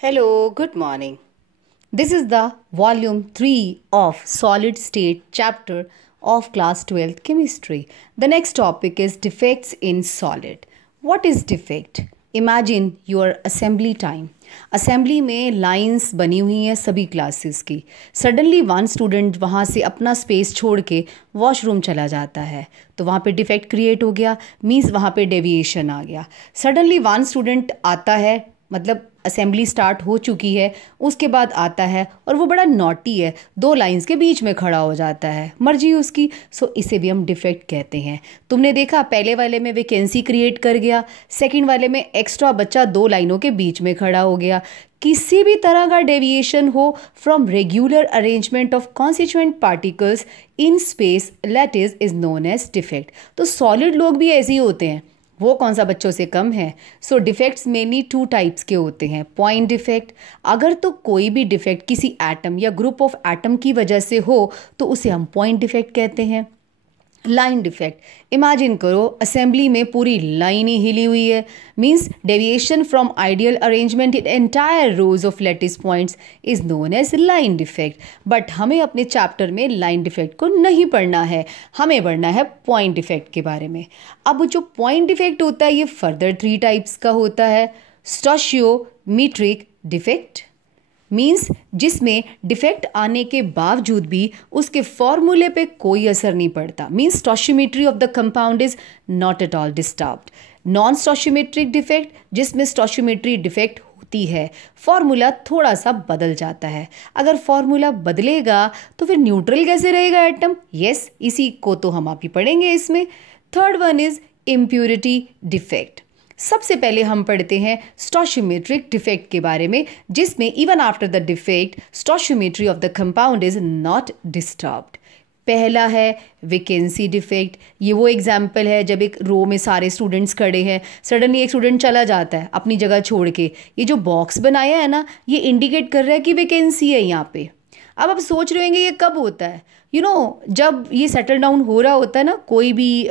Hello, good morning. This is the volume 3 of solid state chapter of class 12th chemistry. The next topic is defects in solid. What is defect? Imagine your assembly time. Assembly में lines बनी हुई हैं सभी classes की. Suddenly one student वहाँ से अपना space छोड़ के वॉशरूम चला जाता है तो वहाँ पे डिफेक्ट क्रिएट हो गया. मीन्स वहाँ पे डेविएशन आ गया. सडनली वन स्टूडेंट आता है, मतलब असेंबली स्टार्ट हो चुकी है, उसके बाद आता है और वो बड़ा नॉटी है, दो लाइंस के बीच में खड़ा हो जाता है, मर्जी उसकी. सो इसे भी हम डिफेक्ट कहते हैं. तुमने देखा पहले वाले में वैकेंसी क्रिएट कर गया, सेकंड वाले में एक्स्ट्रा बच्चा दो लाइनों के बीच में खड़ा हो गया. किसी भी तरह का डेविएशन हो from regular arrangement of constituent particles in space lattice is known as defect. तो सॉलिड लोग भी ऐसे ही होते हैं, वो कौन सा बच्चों से कम है. सो डिफेक्ट्स मेनली टू टाइप्स के होते हैं. पॉइंट डिफेक्ट, अगर तो कोई भी डिफेक्ट किसी एटम या ग्रुप ऑफ एटम की वजह से हो तो उसे हम पॉइंट डिफेक्ट कहते हैं. लाइन डिफेक्ट, इमेजिन करो असेंबली में पूरी लाइन ही हिली हुई है, means deviation from ideal arrangement in entire rows of lattice points is known as line defect. But हमें अपने चैप्टर में लाइन डिफेक्ट को नहीं पढ़ना है, हमें पढ़ना है पॉइंट डिफेक्ट के बारे में. अब जो पॉइंट डिफेक्ट होता है ये फर्दर थ्री टाइप्स का होता है. स्टोशियोमीट्रिक डिफेक्ट मीन्स जिसमें डिफेक्ट आने के बावजूद भी उसके फॉर्मूले पे कोई असर नहीं पड़ता. Means stoichiometry of the compound is not at all disturbed. Non stoichiometric defect, जिसमें स्टोशियोमेट्री डिफेक्ट होती है, फॉर्मूला थोड़ा सा बदल जाता है. अगर फॉर्मूला बदलेगा तो फिर न्यूट्रल कैसे रहेगा एटम. यस, इसी को तो हम आप ही पढ़ेंगे इसमें. Third one is impurity defect. सबसे पहले हम पढ़ते हैं स्टोशियोमेट्रिक डिफेक्ट के बारे में, जिसमें even after the defect stoichiometry of the compound is not disturbed. पहला है वैकेंसी डिफेक्ट. ये वो एग्जाम्पल है जब एक रो में सारे स्टूडेंट्स खड़े हैं, सडनली एक स्टूडेंट चला जाता है अपनी जगह छोड़ के. ये जो बॉक्स बनाया है ना, ये इंडिकेट कर रहा है कि वैकेंसी है यहाँ पे. अब आप सोच रहे होंगे ये कब होता है. जब ये सेटल डाउन हो रहा होता है ना, कोई भी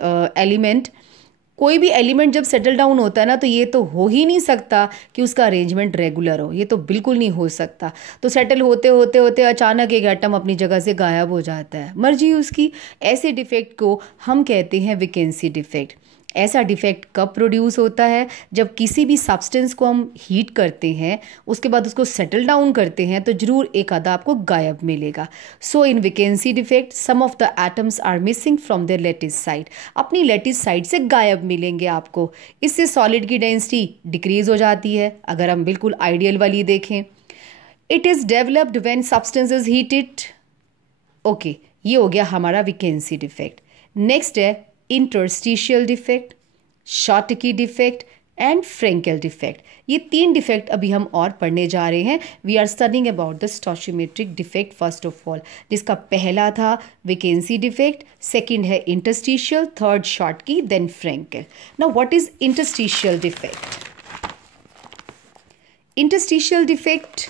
एलिमेंट जब सेटल डाउन होता है ना, तो ये तो हो ही नहीं सकता कि उसका अरेंजमेंट रेगुलर हो. ये तो बिल्कुल नहीं हो सकता. तो सेटल होते होते होते अचानक एक एटम अपनी जगह से गायब हो जाता है, मर्जी उसकी. ऐसे डिफेक्ट को हम कहते हैं वैकेंसी डिफेक्ट. ऐसा डिफेक्ट कब प्रोड्यूस होता है, जब किसी भी सब्सटेंस को हम हीट करते हैं, उसके बाद उसको सेटल डाउन करते हैं, तो जरूर एक आधा आपको गायब मिलेगा. So in vacancy defect some of the atoms are missing from their lattice side. अपनी लैटिस साइड से गायब मिलेंगे आपको. इससे सॉलिड की डेंसिटी डिक्रीज हो जाती है. अगर हम बिल्कुल आइडियल वाली देखें, it is developed when substance is heated. Okay, ये हो गया हमारा वैकेंसी डिफेक्ट. नेक्स्ट है interstitial defect, Schottky defect and Frenkel defect. ये तीन डिफेक्ट अभी हम और पढ़ने जा रहे हैं. We are studying about the stoichiometric defect first of all, जिसका पहला था वैकेंसी डिफेक्ट, सेकंड है interstitial, third Schottky, then Frenkel. Now what is interstitial defect. Interstitial defect,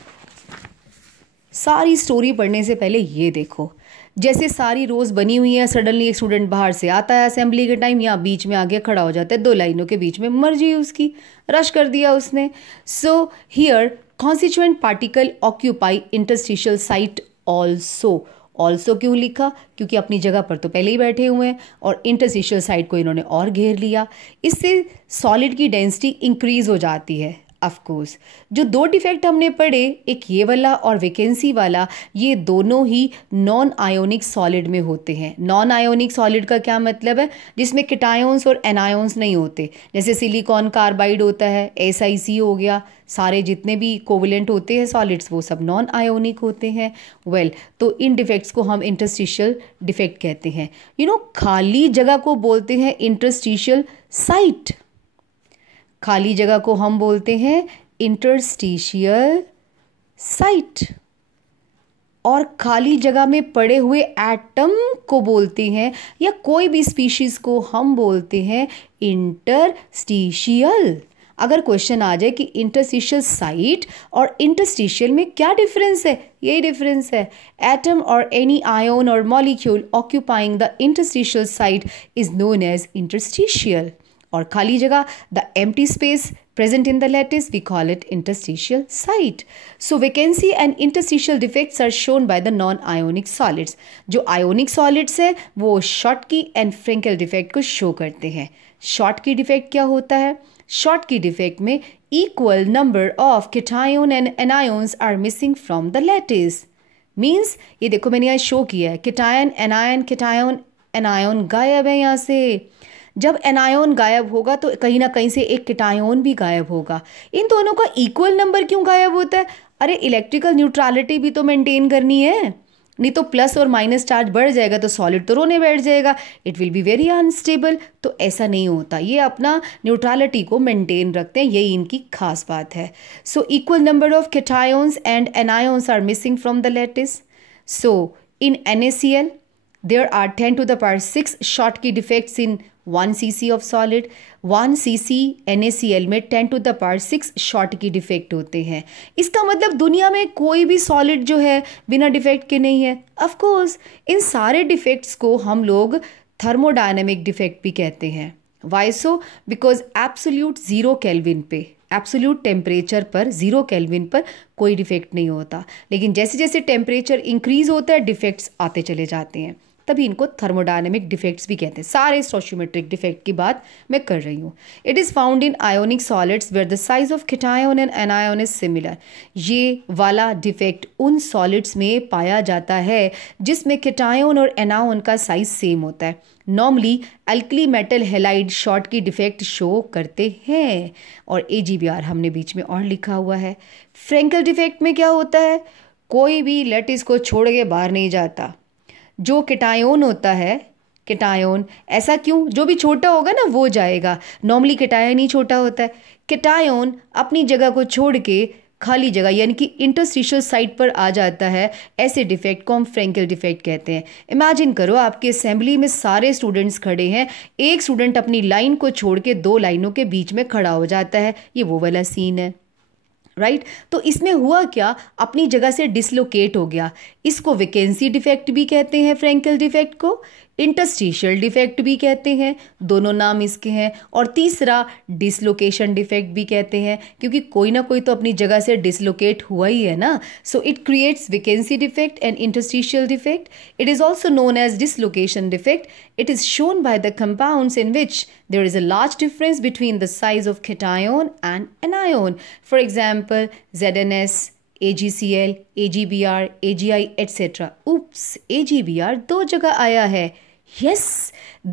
सारी स्टोरी पढ़ने से पहले ये देखो, जैसे सारी रोज बनी हुई है, सडनली एक स्टूडेंट बाहर से आता है असेंबली के टाइम, यहाँ बीच में आके खड़ा हो जाता है, दो लाइनों के बीच में, मर्जी उसकी, रश कर दिया उसने. So here constituent particle occupy interstitial site also क्यों लिखा, क्योंकि अपनी जगह पर तो पहले ही बैठे हुए हैं और इंटरस्टिशियल साइट को इन्होंने और घेर लिया. इससे सॉलिड की डेंसिटी इंक्रीज हो जाती है. ऑफ कोर्स जो दो डिफेक्ट हमने पढ़े, एक ये वाला और वैकेंसी वाला, ये दोनों ही नॉन आयोनिक सॉलिड में होते हैं. नॉन आयोनिक सॉलिड का क्या मतलब है, जिसमें केटायंस और एनायंस नहीं होते. जैसे सिलिकॉन कार्बाइड होता है, SiC हो गया, सारे जितने भी कोवलेंट होते हैं सॉलिड्स वो सब नॉन आयोनिक होते हैं. तो इन डिफेक्ट्स को हम इंटरस्टिशियल डिफेक्ट कहते हैं. खाली जगह को बोलते हैं इंटरस्टिशियल साइट. खाली जगह को हम बोलते हैं इंटरस्टिशियल साइट, और खाली जगह में पड़े हुए एटम को बोलते हैं, या कोई भी स्पीशीज को हम बोलते हैं इंटरस्टिशियल. अगर क्वेश्चन आ जाए कि इंटरस्टिशियल साइट और इंटरस्टिशियल में क्या डिफरेंस है, यही डिफरेंस है. एटम और एनी आयन और molecule occupying the interstitial site is known as interstitial. और खाली जगह the empty space present in the lattice, we call it interstitial site. So vacancy and interstitial defects are shown by the non-ionic solids. जो ionic solids है वो Schottky and Frenkel defect को show करते हैं. Schottky defect क्या होता है? Schottky defect में equal number of cation and anions are missing from the lattice. Means ये देखो मैंने यहाँ show किया है, cation, anion, cation, anion गायब है यहाँ से. जब एनायन गायब होगा तो कहीं ना कहीं से एक कीटायन भी गायब होगा. इन दोनों का इक्वल नंबर क्यों गायब होता है? अरे इलेक्ट्रिकल न्यूट्रलिटी भी तो मेंटेन करनी है, नहीं तो प्लस और माइनस चार्ज बढ़ जाएगा तो सॉलिड तो रोने बैठ जाएगा, it will be very unstable. तो ऐसा नहीं होता, ये अपना न्यूट्रलिटी को मेंटेन रखते हैं, यही इनकी खास बात है. So equal number of cations and anions are missing from the lattice. So in NaCl there are 10 to the power 6 Schottky defects in 1 cc of solid. 1 cc NaCl में 10 to the power 6 Schottky defect होते हैं. इसका मतलब दुनिया में कोई भी solid जो है बिना डिफेक्ट के नहीं है. ऑफ कोर्स इन सारे डिफेक्ट्स को हम लोग थर्मोडायनेमिक डिफेक्ट भी कहते हैं. Why so? Because absolute 0 kelvin पे, एब्सोल्यूट टेम्परेचर पर 0 केल्विन पर कोई डिफेक्ट नहीं होता, लेकिन जैसे जैसे टेम्परेचर इंक्रीज होता है डिफेक्ट्स आते चले जाते हैं, तभी इनको थर्मोडायनेमिक डिफेक्ट्स भी कहते हैं. सारे स्टोशियोमेट्रिक डिफेक्ट की बात मैं कर रही हूँ. It is found in ionic solids where the size of cation and anion is similar. ये वाला डिफेक्ट उन सॉलिड्स में पाया जाता है जिसमें कीटायन और एनायन का साइज सेम होता है. Normally alkali metal halide Schottky defect show करते हैं, और AgBr हमने बीच में और लिखा हुआ है. फ्रेंकल डिफेक्ट में क्या होता है? कोई भी लैटिस को छोड़ के बाहर नहीं जाता. जो कीटायन होता है, कीटायन ऐसा क्यों, जो भी छोटा होगा ना वो जाएगा. नॉर्मली कीटायन ही छोटा होता है. कीटायन अपनी जगह को छोड़ के खाली जगह यानी कि इंटरस्टिशियल साइट पर आ जाता है. ऐसे डिफेक्ट को हम फ्रेंकल डिफेक्ट कहते हैं. इमेजिन करो आपके असेंबली में सारे स्टूडेंट्स खड़े हैं, एक स्टूडेंट अपनी लाइन को छोड़ के 2 लाइनों के बीच में खड़ा हो जाता है. ये वो वाला सीन है, राइट. तो इसमें हुआ क्या, अपनी जगह से डिसलोकेट हो गया. इसको वैकेंसी डिफेक्ट भी कहते हैं, फ्रेंकल डिफेक्ट को इंटरस्टिशियल डिफेक्ट भी कहते हैं, दोनों नाम इसके हैं. और तीसरा डिसलोकेशन डिफेक्ट भी कहते हैं, क्योंकि कोई ना कोई तो अपनी जगह से डिसलोकेट हुआ ही है ना. So it creates vacancy defect and interstitial defect. It is also known as dislocation defect. It is shown by the compounds in which there is a large difference between the size of cation and anion. For example, ZnS, AgCl, AgBr, AgI, etc. Oops, AgBr 2 जगह आया है. Yes,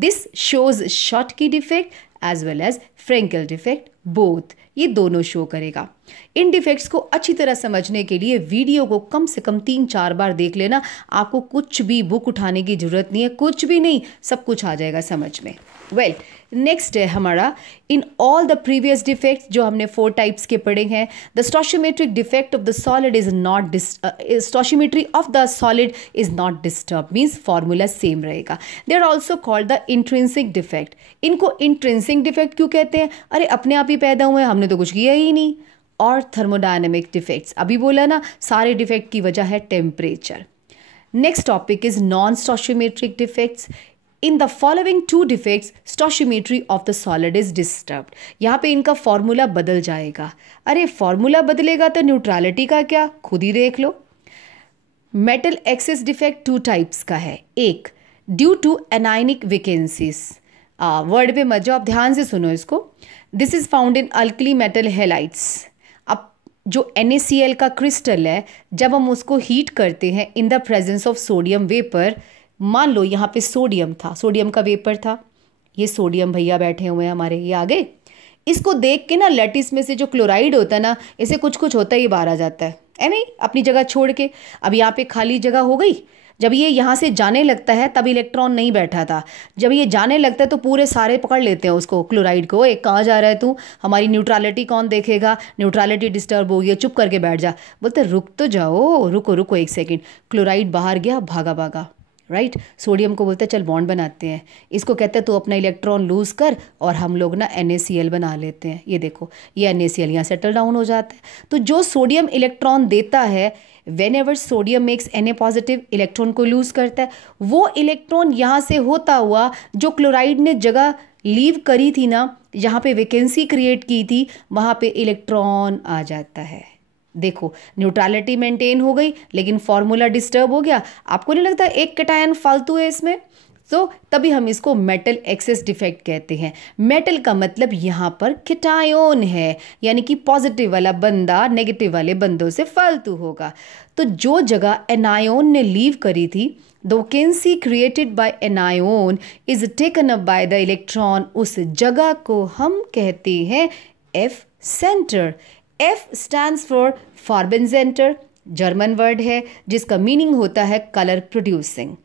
this shows Schottky defect as well as Frenkel defect both. ये दोनों show करेगा. इन defects को अच्छी तरह समझने के लिए वीडियो को कम से कम 3-4 बार देख लेना. आपको कुछ भी बुक उठाने की जरूरत नहीं है, कुछ भी नहीं, सब कुछ आ जाएगा समझ में. वेल, नेक्स्ट है हमारा in all the previous defects जो हमने 4 टाइप्स के पढ़े हैं. The stoichiometric defect of the solid is not stoichiometry of the solid is not disturb, means formula same रहेगा. They are also called the intrinsic defect. इनको intrinsic defect क्यों कहते हैं? अरे अपने आप ही पैदा हुए, हमने तो कुछ किया ही नहीं. और थर्मोडायनेमिक डिफेक्ट्स, अभी बोला ना, सारे डिफेक्ट की वजह है temperature. Next topic is non stoichiometric defects. In the following 2 defects stoichiometry of the solid is disturbed. यहाँ पे इनका फॉर्मूला बदल जाएगा. अरे फॉर्मूला बदलेगा तो न्यूट्रलिटी का क्या, खुद ही देख लो. मेटल एक्सेस डिफेक्ट 2 टाइप्स का है. एक due to anionic vacancies. Word पे मत जाओ, आप ध्यान से सुनो इसको. This is found in alkali metal halides. अब जो NaCl का क्रिस्टल है, जब हम उसको हीट करते हैं in the presence of sodium vapour, मान लो यहाँ पे सोडियम था, सोडियम का वेपर था, ये सोडियम भैया बैठे हुए हैं हमारे, ये आ गए. इसको देख के ना लैटिस में से जो क्लोराइड होता है ना, इसे कुछ कुछ होता ही बाहर आ जाता है नहीं, अपनी जगह छोड़ के. अब यहाँ पे खाली जगह हो गई. जब ये यहाँ से जाने लगता है तब इलेक्ट्रॉन नहीं बैठा था. जब ये जाने लगता है तो पूरे सारे पकड़ लेते हैं उसको, क्लोराइड को. एक कहाँ जा रहा है तू, हमारी न्यूट्रलिटी कौन देखेगा, न्यूट्रलिटी डिस्टर्ब हो गई, चुप करके बैठ जा. बोलते रुक तो जाओ, रुको रुको 1 सेकेंड. क्लोराइड बाहर गया, भागा भागा, राइट. सोडियम को बोलते हैं चल बॉन्ड बनाते हैं. इसको कहते हैं तू अपना इलेक्ट्रॉन लूज कर, और हम लोग ना NaCl बना लेते हैं. ये देखो, ये NaCl यहाँ सेटल डाउन हो जाता है. तो जो सोडियम इलेक्ट्रॉन देता है, whenever sodium makes Na positive, electron को लूज करता है. वो इलेक्ट्रॉन यहाँ से होता हुआ जो क्लोराइड ने जगह लीव करी थी ना, जहाँ पे वैकेंसी क्रिएट की थी वहाँ पे इलेक्ट्रॉन आ जाता है। देखो न्यूट्रलिटी मेंटेन हो गई लेकिन फॉर्मूला डिस्टर्ब हो गया। आपको नहीं लगता एक कैटायन फालतू है इसमें? तो तभी हम इसको मेटल एक्सेस डिफेक्ट कहते हैं। मेटल का मतलब यहाँ पर कैटायन है, यानी कि पॉजिटिव वाला बंदा नेगेटिव वाले बंदों से फालतू होगा। तो जो जगह एनायन ने लीव करी थी, the vacancy created by anion is taken up by the electron, उस जगह को हम कहते हैं F center. F stands for Farben center, German word है जिसका मीनिंग होता है कलर प्रोड्यूसिंग।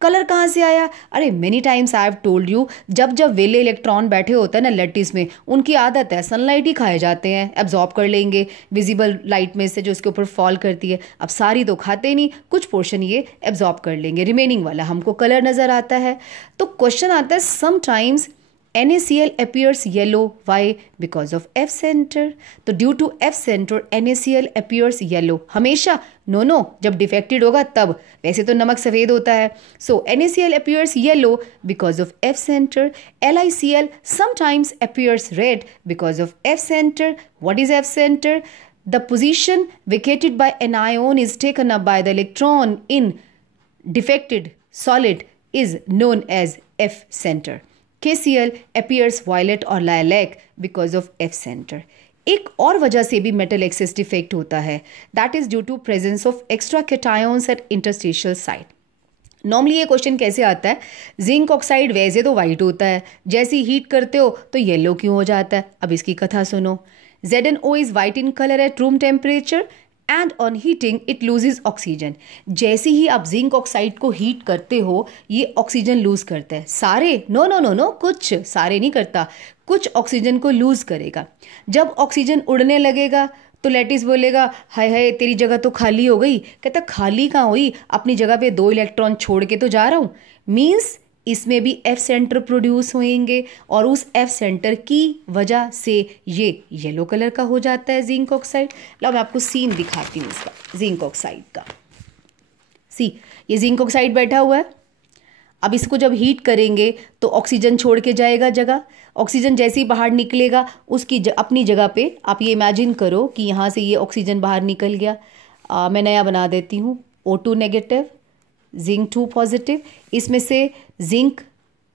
कलर कहाँ से आया? अरे many times I have told you, जब जब वेले इलेक्ट्रॉन बैठे होते हैं ना लैटिस में, उनकी आदत है सनलाइट ही खाए जाते हैं, एब्जॉर्ब कर लेंगे विजिबल लाइट में से जो उसके ऊपर फॉल करती है। अब सारी तो खाते नहीं, कुछ पोर्शन ये एब्जॉर्ब कर लेंगे, रिमेनिंग वाला हमको कलर नज़र आता है। तो क्वेश्चन आता है sometimes NaCl appears yellow. Why? Because of F center. तो due to F center NaCl appears yellow. हमेशा? No. जब डिफेक्टेड होगा तब। वैसे तो नमक सफ़ेद होता है। So NaCl appears yellow because of F center. LiCl sometimes appears red because of F center. What is F center? The position vacated by anion is taken up by the electron in defected solid is known as F center. KCl appears violet और lilac because of F center. एक और वजह से भी metal excess defect होता है, that is due to presence of extra cations at interstitial site. Normally ये question कैसे आता है, जिंक ऑक्साइड वैसे तो वाइट होता है, जैसे हीट करते हो तो येलो क्यों हो जाता है? अब इसकी कथा सुनो। ZnO is white in colour at room temperature and on heating it loses oxygen. जैसे ही आप जिंक ऑक्साइड को हीट करते हो ये ऑक्सीजन लूज करता है। सारे? नो, कुछ सारे नहीं करता, कुछ ऑक्सीजन को लूज करेगा। जब ऑक्सीजन उड़ने लगेगा तो लैटिस बोलेगा हाय हाय तेरी जगह तो खाली हो गई। कहता खाली कहाँ हुई, अपनी जगह पे 2 इलेक्ट्रॉन छोड़ के तो जा रहा हूँ। मीन्स इसमें भी एफ सेंटर प्रोड्यूस होंगे और उस एफ सेंटर की वजह से ये येलो कलर का हो जाता है जिंक ऑक्साइड। लो मैं आपको सीन दिखाती हूँ इसका, जिंक ऑक्साइड का। सी ये जिंक ऑक्साइड बैठा हुआ है। अब इसको जब हीट करेंगे तो ऑक्सीजन छोड़ के जाएगा जगह। ऑक्सीजन जैसे ही बाहर निकलेगा उसकी अपनी जगह पे आप ये इमेजिन करो कि यहाँ से ये ऑक्सीजन बाहर निकल गया। मैं नया बना देती हूँ, O2 नेगेटिव, जिंक 2 पॉजिटिव। इसमें से जिंक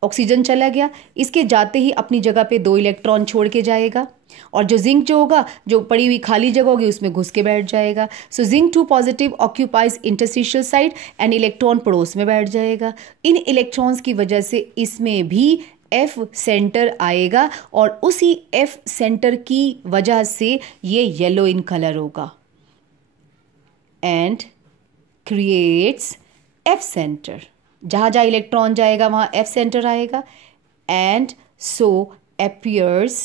ऑक्सीजन चला गया, इसके जाते ही अपनी जगह पे 2 इलेक्ट्रॉन छोड़ के जाएगा और जो जिंक जो होगा, जो पड़ी हुई खाली जगह होगी उसमें घुस के बैठ जाएगा। So zinc 2 positive occupies interstitial side and electron पड़ोस में बैठ जाएगा। इन इलेक्ट्रॉन्स की वजह से इसमें भी एफ सेंटर आएगा और उसी एफ सेंटर की वजह से ये येलो इन कलर होगा एंड क्रिएट्स एफ सेंटर। जहाँ जहाँ इलेक्ट्रॉन जाएगा वहाँ एफ सेंटर आएगा and so appears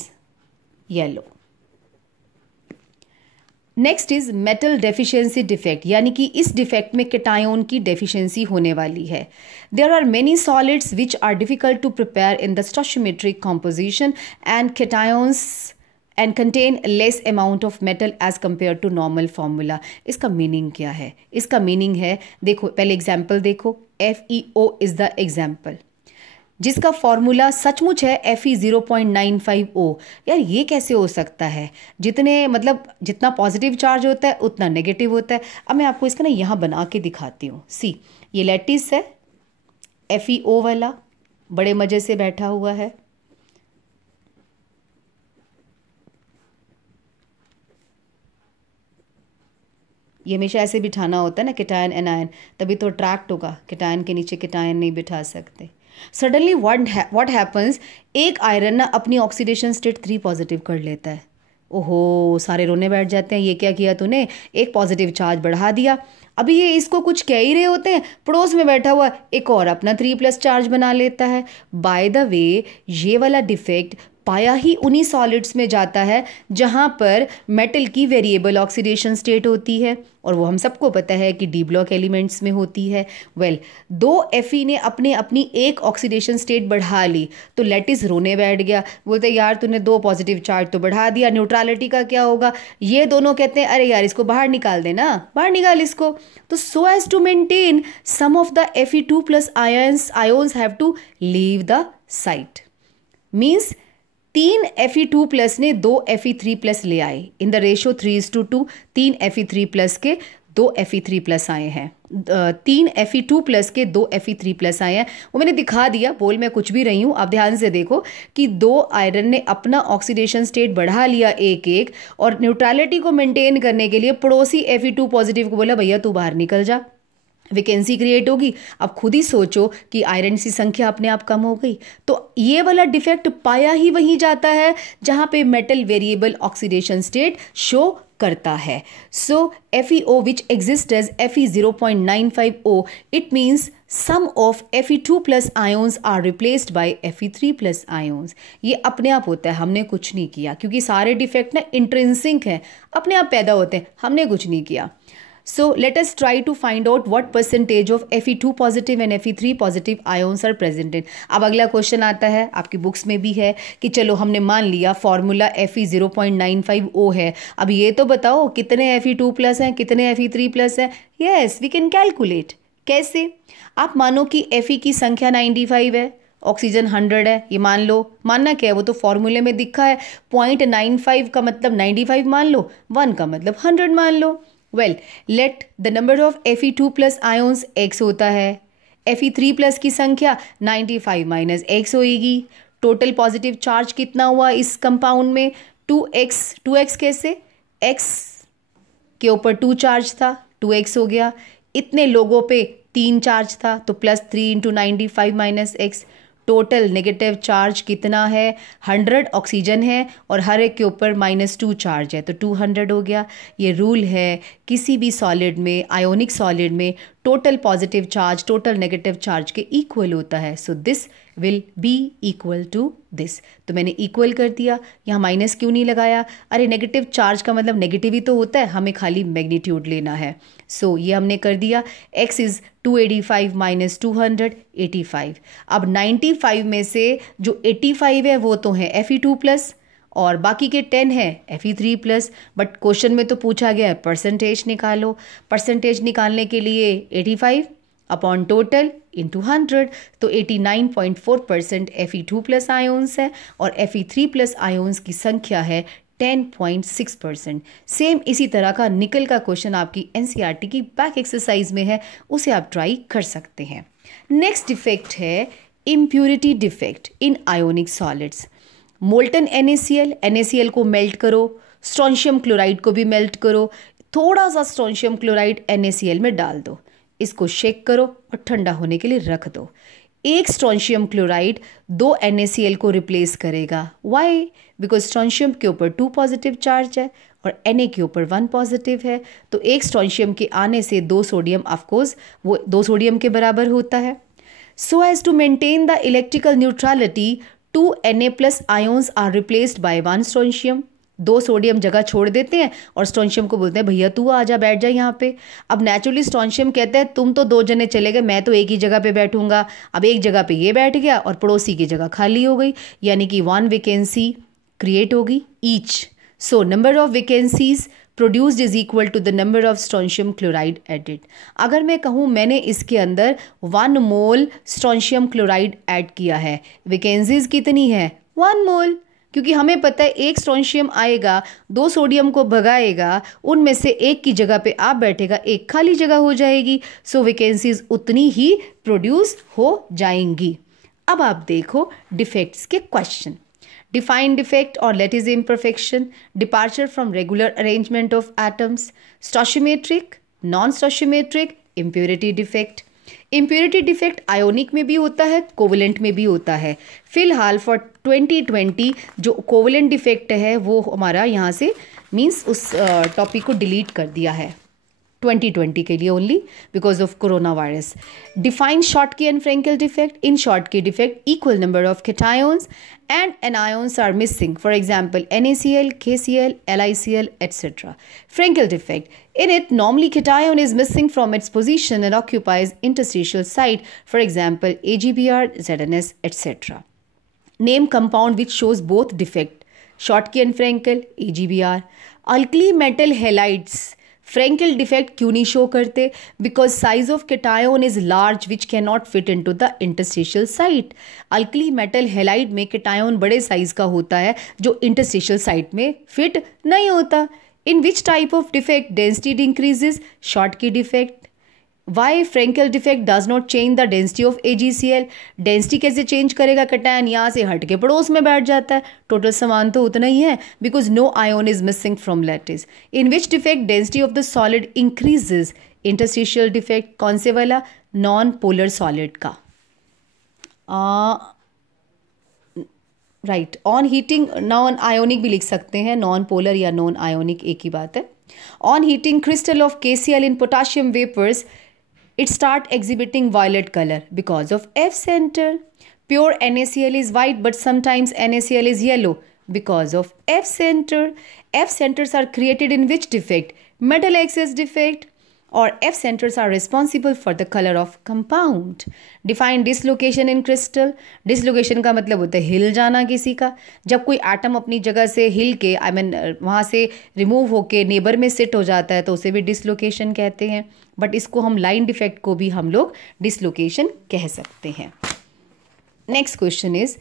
yellow. Next is metal deficiency defect, यानी कि इस डिफेक्ट में कैटायन की डेफिशिएंसी होने वाली है। There are many solids which are difficult to prepare in the stoichiometric composition and cations and contain less amount of metal as compare to normal formula. इसका meaning क्या है? इसका मीनिंग है, देखो पहले एग्जाम्पल देखो, FeO इज द एग्जाम्पल जिसका formula सचमुच है Fe0.95O। यार ये कैसे हो सकता है? जितना पॉजिटिव चार्ज होता है उतना नेगेटिव होता है। अब मैं आपको इसका ना यहाँ बना के दिखाती हूँ। सी ये लैटिस है, FeO वाला बड़े मज़े से बैठा हुआ है। ये हमेशा ऐसे बिठाना होता है ना, कैटायन एनायन, तभी तो अट्रैक्ट होगा। कैटायन के नीचे कैटायन नहीं बिठा सकते। सडनली व्हाट हैपन्स, एक आयरन ना अपनी ऑक्सीडेशन स्टेट 3 पॉजिटिव कर लेता है। ओहो, सारे रोने बैठ जाते हैं, ये क्या किया तूने, एक पॉजिटिव चार्ज बढ़ा दिया। अभी ये इसको कुछ कह ही रहे होते हैं, पड़ोस में बैठा हुआ एक और अपना 3+ चार्ज बना लेता है। बाय द वे ये वाला डिफेक्ट पाया ही उन्हीं सॉलिड्स में जाता है जहाँ पर मेटल की वेरिएबल ऑक्सीडेशन स्टेट होती है और वो हम सबको पता है कि डी ब्लॉक एलिमेंट्स में होती है। दो Fe ने अपनी एक ऑक्सीडेशन स्टेट बढ़ा ली तो लैटिस रोने बैठ गया, बोलते यार तूने 2 पॉजिटिव चार्ज तो बढ़ा दिया, न्यूट्रलिटी का क्या होगा? ये दोनों कहते हैं अरे यार इसको बाहर निकाल देना, बाहर निकाल इसको। तो so as to maintain some of the Fe2+ ions have to leave the site. Means 3 Fe2+ ने 2 Fe3+ ले आए इन द रेशो 3:2। 3 Fe3+ के 2 Fe3+ आए हैं, 3 Fe2+ के 2 Fe3+ आए हैं। वो मैंने दिखा दिया, बोल मैं कुछ भी रही हूँ। आप ध्यान से देखो कि 2 आयरन ने अपना ऑक्सीडेशन स्टेट बढ़ा लिया एक एक, और न्यूट्रलिटी को मेंटेन करने के लिए पड़ोसी Fe2+ को बोला भैया तू बाहर निकल जा, वैकेंसी क्रिएट होगी। अब खुद ही सोचो कि आयरन की संख्या अपने आप कम हो गई। तो ये वाला डिफेक्ट पाया ही वहीं जाता है जहां पे metal variable oxidation state show करता है। So FeO which exist as Fe0.95O, it means some of Fe2+ ions are replaced by Fe3+ ions. ये अपने आप होता है, हमने कुछ नहीं किया, क्योंकि सारे डिफेक्ट ना इंट्रिंसिक हैं, अपने आप पैदा होते हैं, हमने कुछ नहीं किया। So let us try to find out what percentage of Fe2+ and Fe3+ ions are present in। अब अगला क्वेश्चन आता है, आपकी बुक्स में भी है कि चलो हमने मान लिया फॉर्मूला Fe0.95O है। अब ये तो बताओ कितने Fe2+ हैं, कितने Fe3+ हैं। Yes, we can calculate. कैसे? आप मानो कि Fe की संख्या 95 है, ऑक्सीजन 100 है, ये मान लो। मानना क्या है, वो तो फॉर्मूले में दिखा है। 0.95 का मतलब 95 मान लो, 1 का मतलब 100 मान लो। Well, let the number of Fe2+ ions x होता है, Fe3+ की संख्या 95 माइनस x होएगी। टोटल पॉजिटिव चार्ज कितना हुआ इस कंपाउंड में? 2x। 2x कैसे? x के ऊपर 2 चार्ज था, 2x हो गया। इतने लोगों पे 3 चार्ज था, तो +3 × 95 minus x। Total negative charge कितना है? 100 ऑक्सीजन है और हर एक के ऊपर -2 चार्ज है, तो 200 हो गया। ये रूल है किसी भी सॉलिड में, आयोनिक सॉलिड में, total positive charge total negative charge के इक्वल होता है। So this will be equal to this. तो मैंने इक्वल कर दिया, यहाँ माइनस क्यों नहीं लगाया? अरे नेगेटिव चार्ज का मतलब नेगेटिव ही तो होता है, हमें खाली मैग्नीट्यूड लेना है। सो ये हमने कर दिया। x is 285 minus 200, 85। अब 95 में से जो 85 है वो तो है Fe2+, और बाकी के 10 है Fe3+। बट क्वेश्चन में तो पूछा गया है परसेंटेज निकालो। परसेंटेज निकालने के लिए 85 अपॉन टोटल इंटू 100, तो 89.4% Fe2+ आयोन्स है और Fe3+ आयोन्स की संख्या है 10.6%। सेम इसी तरह का निकल का क्वेश्चन आपकी NCERT की बैक एक्सरसाइज में है, उसे आप ट्राई कर सकते हैं। नेक्स्ट डिफेक्ट है impurity defect in ionic solids. Molten NaCl को मेल्ट करो, स्ट्रोंशियम क्लोराइड को भी मेल्ट करो, थोड़ा सा स्ट्रोंशियम क्लोराइड NaCl में डाल दो, इसको शेक करो और ठंडा होने के लिए रख दो। एक स्ट्रोंशियम क्लोराइड 2 NaCl को रिप्लेस करेगा। वाई? बिकॉज स्ट्रोंशियम के ऊपर 2 पॉजिटिव चार्ज है और Na के ऊपर 1 पॉजिटिव है, तो एक स्ट्रोंशियम के आने से 2 सोडियम, ऑफकोर्स वो 2 सोडियम के बराबर होता है। So as to maintain the electrical neutrality 2 Na+ ions are replaced by 1 strontium. 2 sodium जगह छोड़ देते हैं और स्ट्रोंशियम को बोलते हैं भैया तू आ जा, बैठ जा यहाँ पे। अब नेचुरली स्ट्रोंशियम कहते हैं तुम तो 2 जने चले गए, मैं तो एक ही जगह पे बैठूंगा। अब एक जगह पे ये बैठ गया और पड़ोसी की जगह खाली हो गई, यानी कि 1 वैकेंसी क्रिएट होगी each. So number of vacancies produced is equal to the number of strontium chloride added. अगर मैं कहूँ मैंने इसके अंदर 1 मोल स्ट्रोंशियम क्लोराइड ऐड किया है, वैकेंसीज कितनी है? 1 मोल, क्योंकि हमें पता है एक स्ट्रोंशियम आएगा, 2 सोडियम को भगाएगा, उनमें से एक की जगह पे आप बैठेगा, एक खाली जगह हो जाएगी। सो वैकेंसीज उतनी ही प्रोड्यूस हो जाएंगी। अब आप देखो डिफेक्ट्स के question. Define defect or lattice imperfection, departure from regular arrangement of atoms, stoichiometric, non-stoichiometric, impurity defect. Impurity defect ionic में भी होता है, कोवलेंट में भी होता है। फिलहाल फॉर 2020 जो कोवलेंट डिफेक्ट है वो हमारा यहाँ से मीन्स उस टॉपिक को डिलीट कर दिया है 2020 के लिए only because of corona virus. Define Schottky and Frenkel defect. In Schottky defect equal number of cations and anions are missing, for example NaCl, KCl, LiCl, etc. Frenkel defect. In it, normally cation is missing from its position and occupies interstitial site, for example AgBr, ZNS, etc. Name compound which shows both defect, Schottky and Frenkel, AgBr. Alkali metal halides Frenkel defect क्यों नहीं show करते? Because size of cation is large which can not fit into the interstitial site. Alkali metal halide में cation बड़े size का होता है जो interstitial site में फिट नहीं होता। In which type of defect density increases? Schottky defect. Why Frenkel defect does not change the density of AgCl? Density कैसे चेंज करेगा? कैटायन यहाँ से हट के पड़ोस में बैठ जाता है, टोटल समान तो उतना ही है, because no ion is missing from lattice. In which defect density of the solid increases? Interstitial defect. कौन से वाला? नॉन पोलर सॉलिड का। Right, on heating non ionic भी लिख सकते हैं, नॉन पोलर या नॉन आयोनिक एक ही बात है। On heating crystal of KCl in potassium vapours it start exhibiting violet color because of F center. Pure NaCl is white but sometimes NaCl is yellow because of F center. F centers are created in which defect? Metal excess defect, or F centers are responsible for the color of compound. Define dislocation in crystal. Dislocation का मतलब होता है हिल जाना किसी का। जब कोई atom अपनी जगह से हिल के वहाँ से रिमूव होके नेबर में सिट हो जाता है तो उसे भी डिसलोकेशन कहते हैं। बट इसको हम लाइन डिफेक्ट को भी हम लोग डिसलोकेशन कह सकते हैं। Next question is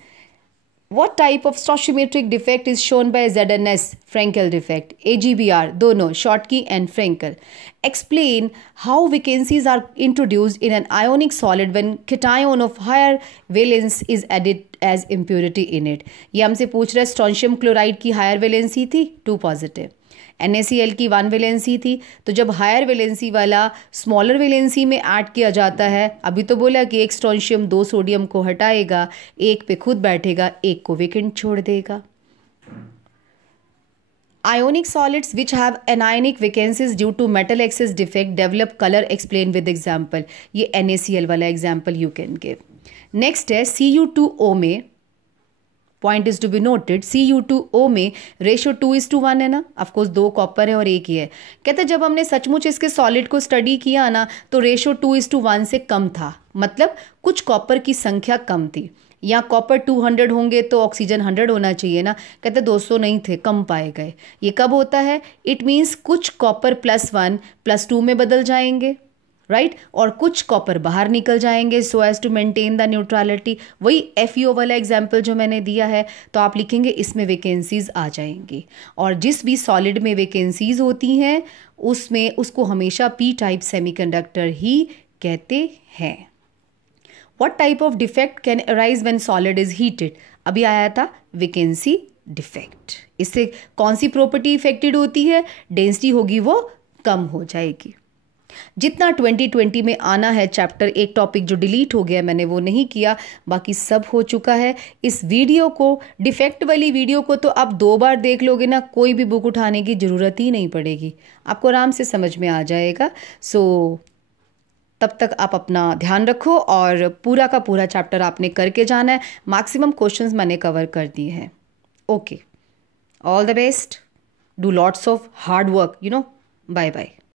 what type of stoichiometric defect is shown by ZNS? Frankel defect. AGBR, दोनों Schottky and Frankel. Explain how vacancies are introduced in an ionic solid when cation of higher valence is added as impurity in it. ये हमसे पूछ रहा है strontium chloride की higher valency थी 2 positive, NaCl की 1 valency थी, तो जब हायर वैलेंसी वाला स्मॉलर वैलेंसी में ऐड किया जाता है, अभी तो बोला कि एक स्ट्रोंशियम 2 सोडियम को हटाएगा, एक पे खुद बैठेगा, एक को वेकेंट छोड़ देगा। Ionic solids which have anionic vacancies due to metal excess defect develop color. Explain with example. ये NaCl वाला example you can give. Next है Cu2O में, point is to be noted, Cu2O में रेशो 2:1 है ना, of course 2 copper है और 1 ही है। कहते जब हमने सचमुच इसके सॉलिड को स्टडी किया ना तो रेशो 2:1 से कम था, मतलब कुछ कॉपर की संख्या कम थी। यहाँ कॉपर 200 होंगे तो ऑक्सीजन 100 होना चाहिए ना, कहते 200 नहीं थे, कम पाए गए। ये कब होता है? इट मीन्स कुछ कॉपर +1 +2 में बदल जाएंगे, राइट, और कुछ कॉपर बाहर निकल जाएंगे so as to maintain the neutrality. वही FeO वाला एग्जाम्पल जो मैंने दिया है, तो आप लिखेंगे इसमें वैकेंसीज आ जाएंगी, और जिस भी सॉलिड में वैकेंसीज होती हैं उसमें उसको हमेशा P टाइप सेमीकंडक्टर ही कहते हैं। What type of defect can arise when solid is heated? अभी आया था वैकेंसी डिफेक्ट। इससे कौन सी प्रॉपर्टी इफेक्टेड होती है? डेंसिटी होगी वो कम हो जाएगी। जितना 2020 में आना है चैप्टर, एक टॉपिक जो डिलीट हो गया मैंने वो नहीं किया, बाकी सब हो चुका है। इस वीडियो को, डिफेक्ट वाली वीडियो को तो आप 2 बार देख लोगे ना, कोई भी बुक उठाने की ज़रूरत ही नहीं पड़ेगी, आपको आराम से समझ में आ जाएगा। सो तब तक आप अपना ध्यान रखो और पूरा का पूरा चैप्टर आपने करके जाना है। मैक्सिमम क्वेश्चंस मैंने कवर कर दिए हैं। Okay, all the best, do lots of hard work, bye bye.